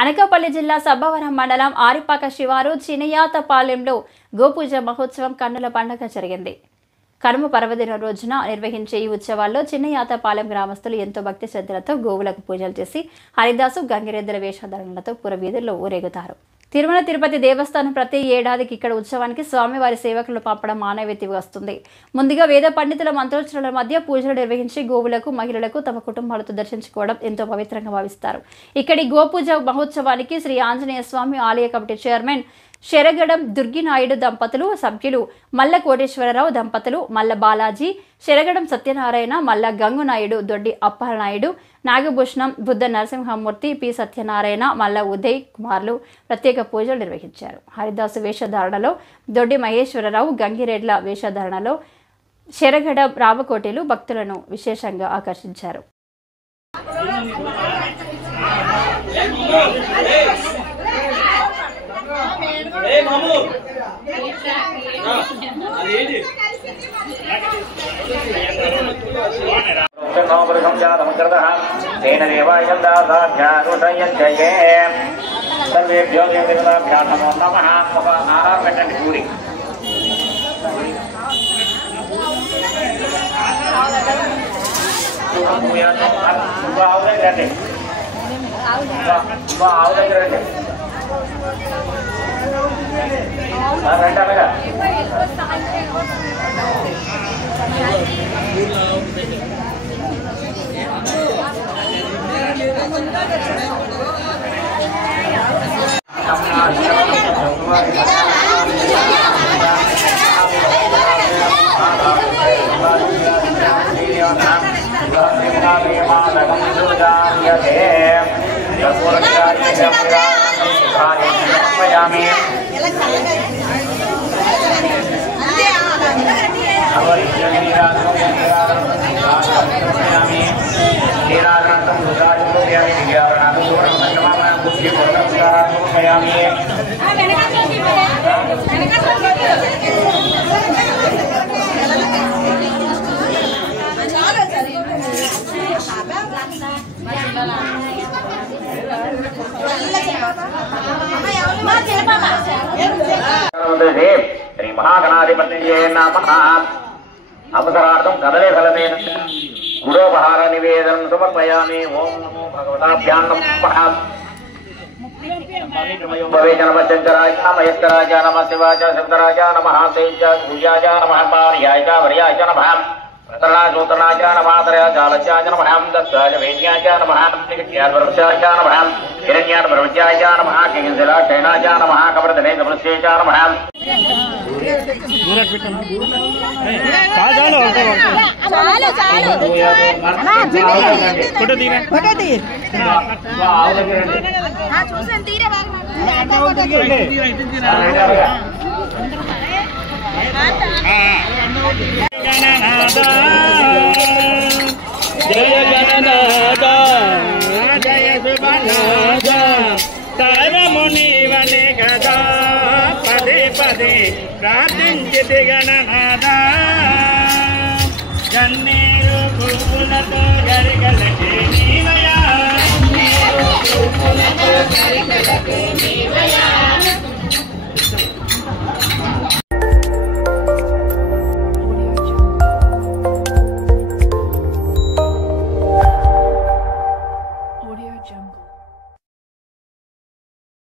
అనకాపల్లి జిల్లా సబ్బవరం మండలం ఆరిపాక శివారు చినయాతపాలెంలో గోపూజ మహోత్సవం కన్నుల పండుగ జరిగింది. కనుమ పర్వదినం రోజున నిర్వహించే ఈ ఉత్సవాల్లో చిన్నయాతపాలెం గ్రామస్తులు ఎంతో భక్తి శ్రద్ధలతో గోవులకు పూజలు చేసి హరిదాసు గంగిరెద్దుల వేషధారణలతో పురవీధుల్లో ఊరేగుతారు. తిరుమల తిరుపతి దేవస్థానం ప్రతి ఏడాదికి ఇక్కడ ఉత్సవానికి స్వామివారి సేవకులు పంపడం ఆనవాయితీ వస్తుంది. ముందుగా వేద పండితుల మంత్రోచ్చరణల మధ్య పూజలు నిర్వహించి గోవులకు మహిళలకు తమ కుటుంబాలతో దర్శించుకోవడం ఎంతో పవిత్రంగా భావిస్తారు. ఇక్కడి గోపూజ మహోత్సవానికి శ్రీ ఆంజనేయ స్వామి ఆలయ కమిటీ చైర్మన్ శరగడం దుర్గినాయుడు దంపతులు, సభ్యులు మల్ల కోటేశ్వరరావు దంపతులు, మల్ల బాలాజీ, శరగడం సత్యనారాయణ, మల్ల గంగునాయుడు, దొడ్డి అప్పలనాయుడు, నాగభూషణం, బుద్ధ నరసింహమూర్తి, పి సత్యనారాయణ, మల్ల ఉదయ్ కుమార్లు ప్రత్యేక పూజలు నిర్వహించారు. హరిదాసు వేషధారణలో దొడ్డి మహేశ్వరరావు, గంగిరెడ్ల వేషధారణలో శరగడం రామకోటేలు భక్తులను విశేషంగా ఆకర్షించారు. श्री महागणाधिपतये नमः। अवसरार्थं कदले फलमेन गुडोपहार निवेदनं समर्पयामि। ओम नमो भगवताभ्यां नमः। भवेजनमचंचराय महेश्वराय नमः, शिवाय शब्दराय नमः, तेज पूजाय नमः, पार्याय वर्याय नमः, प्रतनाय नमः, जालचाय नमः, दत्ताय वेद्याय नमः, नित्यावृक्षाय नमः, हिरण्यार्भ्रवज्याय नमः, किंजलाशयनाय नमः, कवर्धने कमलस्येय नमः। जय गणनादा जय सुबनादा तार मुनिवने गदा पदे पदे प्रार्थించితి गणनादा गन्नेरु पुलतो गरिगलके నీవయా